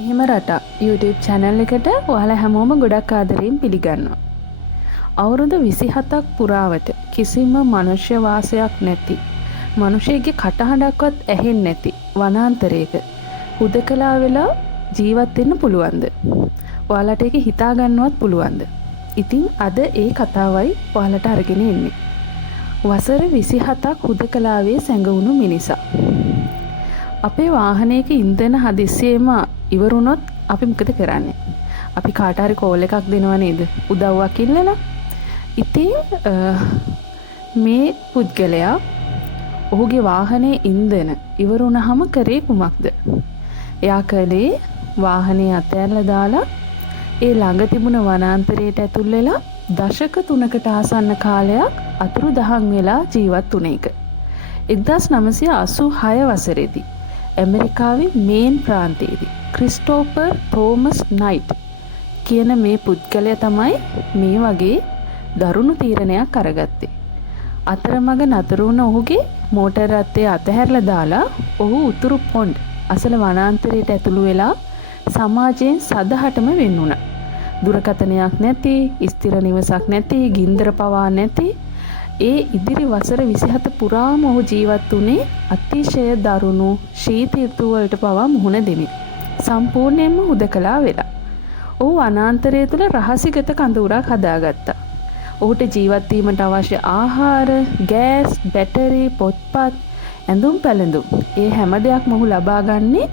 එහෙම රටක් YouTube channel එකට ඔයාලා හැමෝම ගොඩක් ආදරයෙන් පිළිගන්නවා. අවුරුදු 27ක් පුරාවට කිසිම මනුෂ්‍ය වාසයක් නැති, මිනිසෙක්ගේ කටහඬක්වත් ඇහෙන්නේ නැති වනාන්තරයක හුදකලා වෙලා ජීවත් වෙන්න පුළුවන්ද? ඔයාලට ඒක හිතා ගන්නවත් පුළුවන්ද? ඉතින් අද ඒ කතාවයි ඔයාලට අරගෙන එන්නේ. වසර 27ක් හුදකලාවේ සැඟවුණු මිනිසා. අපේ වාහනයක ඉන්ධන හදිස්සියෙම ඉවරුනොත් අපි මොකද කරන්නේ? අපි කාට හරි කෝල් එකක් දෙනව නේද? උදව්වක් ඉල්ලලා. ඉතින් මේ පුද්ගලයා ඔහුගේ වාහනේ ඉන්ධන ඉවරුනහම කරේ කුමක්ද? එයා කලේ වාහනේ අතහැරලා දාලා ඒ ළඟ තිබුණ වනාන්තරයට ඇතුල් වෙලා දශක 3කට ආසන්න කාලයක් අතුරුදහන් වෙලා ජීවත් වුණ එක. 1986 වසරේදී ඇමරිකාවේ මේන් ප්‍රාන්තයේදී ක්‍රිස්ටෝෆර් තෝමස් නයිට් කියන මේ පුද්ගලයා තමයි මේ වගේ දරුණු තීරණයක් අරගත්තේ. අතරමඟ නතර වුණ ඔහුගේ මෝටර් රථය අතහැරලා දාලා ඔහු උතුරු පොන්ඩ් අසල වනාන්තරයට ඇතුළු වෙලා සමාජයෙන් සදහටම වෙන් වුණා. දුරකථනයක් නැති, ස්ථිර නිවසක් නැති, ගින්දර පවා නැති ඒ ඉදිරි වසර 27 පුරාම ඔහු ජීවත් වුණේ අතිශය දරුණු ශීත ඍතු වලට පවා මුහුණ දෙමින්. සම්පූර්ණයෙන්ම හුදකලා වෙලා. ඔහු වනාන්තරය තුල රහසිගත කඳවුරක් හදාගත්තා. ඔහුට ජීවත් වීමට අවශ්‍ය ආහාර, ගෑස්, බැටරි, පොත්පත්, ඇඳුම් පැළඳුම් ඒ හැම දෙයක්ම ඔහු ලබා ගන්නේ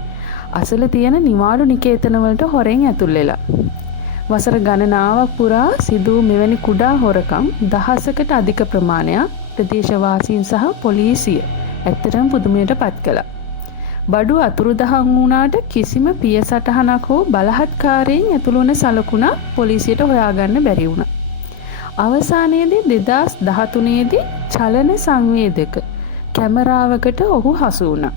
අසල තියෙන නිවාඩු නිකේතන වලට හොරෙන් ඇතුල් වෙලා. වසර ගණනාවක් පුරා සිදු මෙවැනි කුඩා හොරකම් දහසකට අධික ප්‍රමාණයක් ප්‍රදේශවාසීන් සහ පොලිසිය ඇත්තටම පුදුමයට පත් කළා. බඩු අතුරුදහන් වුණාට කිසිම පියසටහනක් හෝ බලහත්කාරයෙන් ඇතුළු වන සලකුණක් පොලිසියට හොයාගන්න බැරි වුණා. අවසානයේදී 2013 දී චලන සංවේදක කැමරාවකට ඔහු හසු වුණා.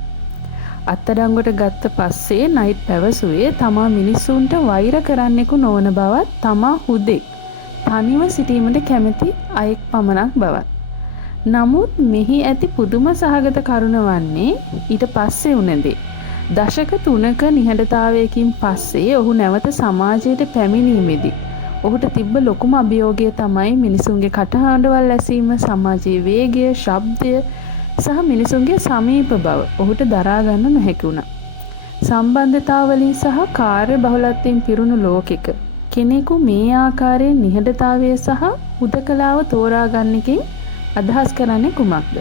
අත්අඩංගුවට ගත්ත පස්සේ නයිට් පැවසුවේ තමා මිනිසුන්ට වෛර කරන්නෙකු නොවන බවත්, තමා හුදෙක් තනිව සිටීමට කැමති අයෙක් පමණක් බවත්. නමුත් මෙහි ඇති පුදුම සහගත කරුණ වන්නේ ඊට පස්සේ වුණ දේ. දශක 3ක නිහඬතාවයකින් පස්සේ ඔහු නැවත සමාජයට පැමිණීමේදී ඔහුට තිබ්බ ලොකුම අභියෝගය තමයි මිනිසුන්ගේ කටහඬවල් ඇසීම, සමාජයේ වේගය, ශබ්දය සහ මිනිසුන්ගේ සමීප බව ඔහුට දරා ගන්න නොහැකි වුණා. සම්බන්ධතාවලින් සහ කාර්ය බහුලත්වයෙන් පිරුණු ලෝකෙක කෙනෙකු මේ ආකාරයෙන් නිහඬතාවය සහ හුදකලාව තෝරා ගන්න එකෙන් අදහස් කරන්නේ කුමක්ද?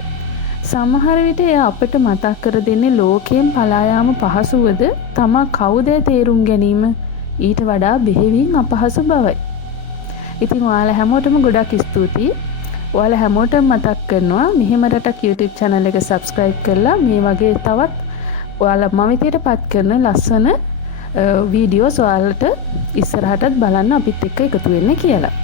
සමහර විට එය අපට මතක් කර දෙන්නේ ලෝකයෙන් පලා යාම පහසුවද තමා කවුද තේරුම් ගැනීම ඊට වඩා බෙහෙවින් අපහසු බවයි. ඉතින් ඔයාලා හැමෝටම ගොඩක් ස්තුතියි. ඔයාලා හැමෝටම මතක් කරනවා මෙහෙම රටක් YouTube channel එක subscribe කරලා මේ වගේ තවත් ඔයාලා මම විදියට කරන ලස්සන වීඩියෝස් ඔයාලට ඉස්සරහටත් බලන්න අපිත් එක්ක එකතු වෙන්න කියලා.